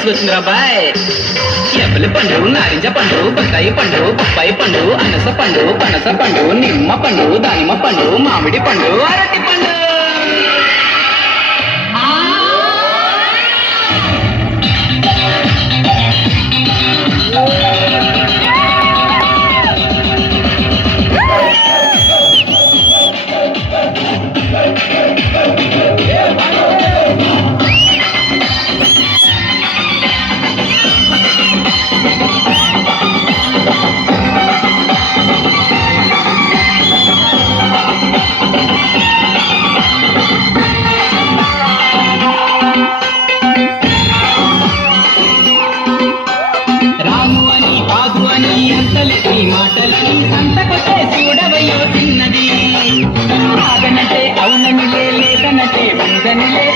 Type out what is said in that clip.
తీసుకొచ్చింది రాబాయ్. ఎప్పలి పండు, నారింజ పండు, బత్తాయి పండు, బొప్పాయి పండు, అనస పండు, పనస పండు, నిమ్మ పండు, దానిమ్మ పండు, మామిడి పండు, అరటి పండు. మాటలని సంతకొచ్చే చూడవయ్యో చిన్నది. ఆగనటే అవుననిలే, లేదనటే ఉందనిలే,